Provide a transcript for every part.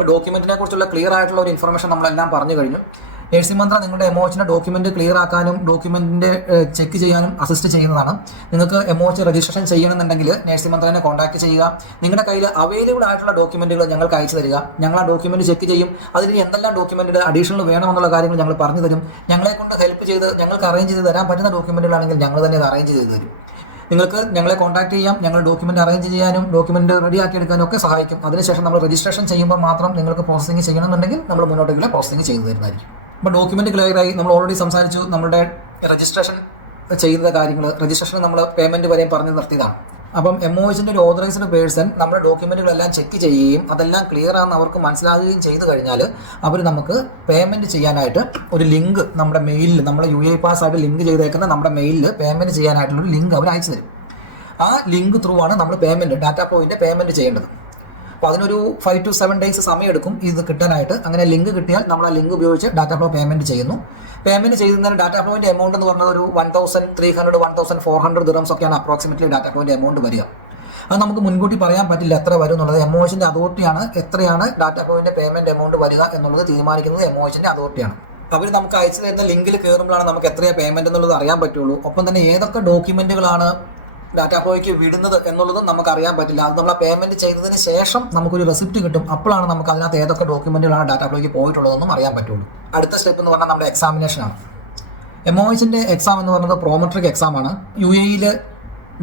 ഇപ്പോൾ ഡോക്യുമെന്റിനെ കുറിച്ചുള്ള ക്ലിയർ ആയിട്ടുള്ള ഒരു ഇൻഫർമേഷൻ നമ്മളെല്ലാം പറഞ്ഞു കഴിഞ്ഞു. നേഴ്സിംഗ് മന്ത്ര നിങ്ങളുടെ എംഒഎച്ചിന്റെ ഡോക്യുമെന്റ് ക്ലിയർ ആക്കാനും ഡോക്യുമെന്റിന്റെ ചെക്ക് ചെയ്യാനും അസിസ്റ്റ് ചെയ്യുന്നതാണ്. നിങ്ങൾക്ക് എംഒഎച്ച് രജിസ്ട്രേഷൻ ചെയ്യണമെന്നുണ്ടെങ്കിൽ നേഴ്സിംഗ് മന്ത്രനെ കോൺടാക്ട് ചെയ്യുക. നിങ്ങളുടെ കയ്യിൽ അവൈലബിൾ ആയിട്ടുള്ള ഡോക്യുമെന്റുകൾ ഞങ്ങൾക്ക് അയച്ചു തരിക. ഞങ്ങൾ ആ ഡോക്യുമെന്റ് ചെക്ക് ചെയ്യും. അതിന് എന്തെല്ലാം ഡോക്യുമെന്റ് അഡീഷണൽ വേണമെന്നുള്ള കാര്യങ്ങൾ ഞങ്ങൾ പറഞ്ഞു തരും. ഞങ്ങളെ കൊണ്ട് ഹെൽപ്പ് ചെയ്ത് ഞങ്ങൾക്ക് അറേഞ്ച് ചെയ്ത് തരാൻ പറ്റുന്ന ഡോക്യുമെന്റുകളാണെങ്കിൽ ഞങ്ങൾ തന്നെ അത് അറേഞ്ച് ചെയ്ത് തരും. നിങ്ങൾക്ക് ഞങ്ങളെ കോൺടാക്ട് ചെയ്യാം. ഞങ്ങൾ ഡോക്യുമെന്റ് അറേഞ്ച് ചെയ്യാനും ഡോക്യുമെന്റ് റെഡിയാക്കി എടുക്കാനും ഒക്കെ സഹായിക്കും. അതിനുശേഷം നമ്മൾ രജിസ്ട്രേഷൻ ചെയ്യുമ്പോൾ മാത്രം നിങ്ങൾക്ക് പ്രോസസ്സിംഗ് ചെയ്യണമെന്നുണ്ടെങ്കിൽ നമ്മൾ മുന്നോട്ടേക്കുള്ള പ്രോസസ്സിംഗ് ചെയ്തു തരുന്നതായിരിക്കും. അപ്പോൾ ഡോക്യുമെന്റ് ക്ലിയറായി, നമ്മൾ ഓൾറെഡി സംസാരിച്ചു. നമ്മുടെ രജിസ്ട്രേഷൻ ചെയ്ത കാര്യങ്ങൾ, രജിസ്ട്രേഷൻ നമ്മൾ പേയ്മെന്റ് വരെയും പറഞ്ഞു നിർത്തിയതാണ്. അപ്പം എംഒഎച്ചിന്റെ ഒരു ഓതറൈസ്ഡ് പേഴ്സൺ നമ്മുടെ ഡോക്യുമെന്റുകളെല്ലാം ചെക്ക് ചെയ്യുകയും അതെല്ലാം ക്ലിയർ ആണെന്ന് അവർക്ക് മനസ്സിലാകുകയും ചെയ്തു കഴിഞ്ഞാൽ അവർ നമുക്ക് പേയ്മെന്റ് ചെയ്യാനായിട്ട് ഒരു ലിങ്ക് നമ്മുടെ മെയിലിൽ, നമ്മുടെ UAE പാസ് ആയിട്ട് ലിങ്ക് ചെയ്തേക്കുന്ന നമ്മുടെ മെയിലിൽ പേയ്മെന്റ് ചെയ്യാനായിട്ടുള്ളൊരു ലിങ്ക് അവർ അയച്ചു തരും. ആ ലിങ്ക് ത്രൂ ആണ് നമ്മൾ പേയ്മെന്റ്, ഡാറ്റാ ഫ്ലോയിന്റെ പേയ്മെന്റ് ചെയ്യേണ്ടത്. അപ്പോൾ അതിനൊരു 5 to 7 days സമയമെടുക്കും ഇത് കിട്ടാനായിട്ട്. അങ്ങനെ ലിങ്ക് കിട്ടിയാൽ നമ്മൾ ആ ലിങ്ക് ഉപയോഗിച്ച് ഡാറ്റാ ഫ്ലോ പേയ്മെന്റ് ചെയ്യുന്നു. പേയ്മെന്റ് ചെയ്യുന്നതിന് ഡാറ്റാ ഫ്ലോയിന്റെ എമൗണ്ട് എന്ന് പറഞ്ഞത് ഒരു 1300 1400 ദിറംസ് ഒക്കെയാണ് അപ്രോക്സിമേറ്റ്ലി ഡാറ്റാ ഫ്ലോയിന്റെ എമൗണ്ട് വരിക. അത് നമുക്ക് മുൻകൂട്ടി പറയാൻ പറ്റില്ല എത്ര വരും എന്നുള്ളത്. എംഒഎച്ചിന്റെ അതോറിറ്റിയാണ് എത്രയാണ് ഡാറ്റാ ഫ്ലോയിന്റെ പേയ്മെന്റ് എമൗണ്ട് വരിക എന്നുള്ളത് തീരുമാനിക്കുന്നത്. എംഒഎച്ചിന്റെ അതോറിറ്റിയാണ്. അവർ നമുക്ക് അയച്ചു തരുന്ന ലിങ്കിൽ കയറുമ്പോഴാണ് നമുക്ക് എത്രയാണ് പേയ്മെന്റ് എന്നുള്ളത് അറിയാൻ പറ്റുള്ളൂ. ഒപ്പം തന്നെ ഏതൊക്കെ ഡോക്യുമെന്റുകളാണ് ഡാറ്റാ ഫ്ലോയ്ക്ക് വിടുന്നത് എന്നുള്ളതും നമുക്ക് അറിയാൻ പറ്റില്ല. അത് നമ്മൾ പേയ്മെന്റ് ചെയ്തതിന് ശേഷം നമുക്കൊരു റെസിപ്റ്റ് കിട്ടും. അപ്പോഴാണ് നമുക്ക് അതിനകത്ത് ഏതൊക്കെ ഡോക്യുമെന്റുകളാണ് ഡാറ്റാ ഫ്ലോയ്ക്ക് പോയിട്ടുള്ളതെന്നും അറിയാൻ പറ്റുള്ളൂ. അടുത്ത സ്റ്റെപ്പ് എന്ന് പറഞ്ഞാൽ നമ്മുടെ എക്സാമിനേഷനാണ്. എംഒഎച്ചിന്റെ എക്സാം എന്ന് പറയുന്നത് പ്രോമെട്രിക് എക്സാം ആണ്. UAEയിൽ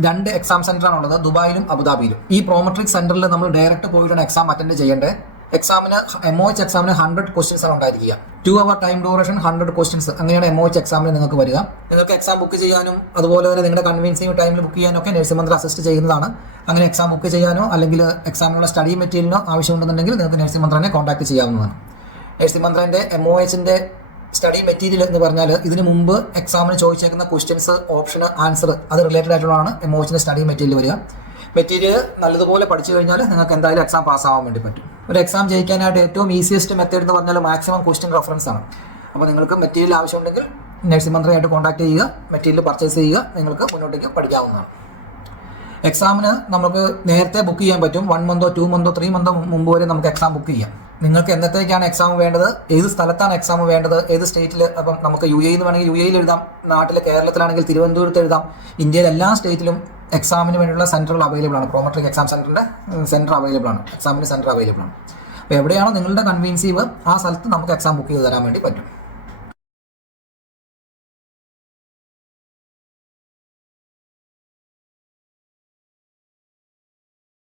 2 എക്സാം സെന്ററാണ് ഉള്ളത്, ദുബായിലും അബുദാബിയിലും. ഈ പ്രോമെട്രിക് സെന്ററിൽ നമ്മൾ ഡയറക്റ്റ് പോയിട്ടാണ് എക്സാം അറ്റൻഡ് ചെയ്യേണ്ടത്. എംഒഎച്ച് എക്സാമിന് 100 ക്വസ്റ്റ്യൻസ് ആണ് ഉണ്ടായിരിക്കുക. 2 hour ടൈം ഡ്യൂറേഷൻ, 100 ക്വസ്റ്റ്യൻസ്. അങ്ങനെയാണ് എംഒഎച്ച് എക്സാമിന് നിങ്ങൾക്ക് വരിക. നിങ്ങൾക്ക് എക്സാം ബുക്ക് ചെയ്യാനും അതുപോലെ തന്നെ നിങ്ങളുടെ കൺവീൻസിംഗ് ടൈമിൽ ബുക്ക് ചെയ്യാനും ഒക്കെ നേഴ്സിംഗ് മന്ത്ര അസിസ്റ്റ് ചെയ്യുന്നതാണ്. അങ്ങനെ എക്സാം ബുക്ക് ചെയ്യാനോ അല്ലെങ്കിൽ എക്സാമിനുള്ള സ്റ്റഡി മെറ്റീരിയലിനോ ആവശ്യമുണ്ടെന്നുണ്ടെങ്കിൽ നിങ്ങൾക്ക് നേഴ്സിംഗ് മന്ത്രനെ കോൺടാക്ട് ചെയ്യാവുന്നതാണ്. നേഴ്സിംഗ് മന്ത്രന്റെ എംഒഎച്ചിന്റെ സ്റ്റഡി മെറ്റീരിയൽ എന്ന് പറഞ്ഞാൽ ഇതിന് മുമ്പ് എക്സാമിന് ചോദിച്ചേക്കുന്ന ക്വസ്റ്റ്യൻസ്, ഓപ്ഷൻ, ആൻസർ അത് റിലേറ്റഡ് ആയിട്ടുള്ളതാണ് എംഒഎച്ചിന്റെ സ്റ്റഡി മെറ്റീരിയൽ വരിക. മെറ്റീരിയൽ നല്ലതുപോലെ പഠിച്ചു കഴിഞ്ഞാൽ നിങ്ങൾക്ക് എന്തായാലും എക്സാം പാസ്സാവാൻ വേണ്ടി പറ്റും. ഒരു എക്സാം ജയിക്കാനായിട്ട് ഏറ്റവും ഈസിയസ്റ്റ് മെത്തേഡ് എന്ന് പറഞ്ഞാൽ മാക്സിമം ക്വസ്റ്റ്യൻ റെഫറൻസ് ആണ്. അപ്പോൾ നിങ്ങൾക്ക് മെറ്റീരിയൽ ആവശ്യമുണ്ടെങ്കിൽ നേഴ്സിംഗ് മന്ത്രയായിട്ട് കോൺടാക്ട് ചെയ്യുക, മെറ്റീരിയൽ പർച്ചേസ് ചെയ്യുക, നിങ്ങൾക്ക് മുന്നോട്ടേക്ക് പഠിക്കാവുന്നതാണ്. എക്സാമിന് നമുക്ക് നേരത്തെ ബുക്ക് ചെയ്യാൻ പറ്റും. 1 month, 2 month, 3 month മുമ്പ് വരെ നമുക്ക് എക്സാം ബുക്ക് ചെയ്യാം. നിങ്ങൾക്ക് എന്നത്തേക്കാണ് എക്സാം വേണ്ടത്, ഏത് സ്ഥലത്താണ് എക്സാം വേണ്ടത്, ഏത് സ്റ്റേറ്റിൽ. അപ്പം നമുക്ക് UAE എന്ന് വേണമെങ്കിൽ UAEയിൽ എഴുതാം, നാട്ടിൽ കേരളത്തിലാണെങ്കിൽ തിരുവനന്തപുരത്ത് എഴുതാം. ഇന്ത്യയിൽ എല്ലാ സ്റ്റേറ്റിലും എക്സാമിന് വേണ്ടിയുള്ള സെൻറ്ററുകൾ അവൈലബിൾ ആണ്. പ്രോമെട്രിക് എക്സാം സെൻറ്ററിൻ്റെ സെൻറ്റർ അവൈലബിൾ ആണ്, എക്സാമിന് സെൻറ്റർ അവൈലബിൾ ആണ്. അപ്പോൾ എവിടെയാണോ നിങ്ങളുടെ കൺവീൻസീവ് ആ സ്ഥലത്ത് നമുക്ക് എക്സാം ബുക്ക് ചെയ്ത് തരാൻ വേണ്ടി പറ്റും.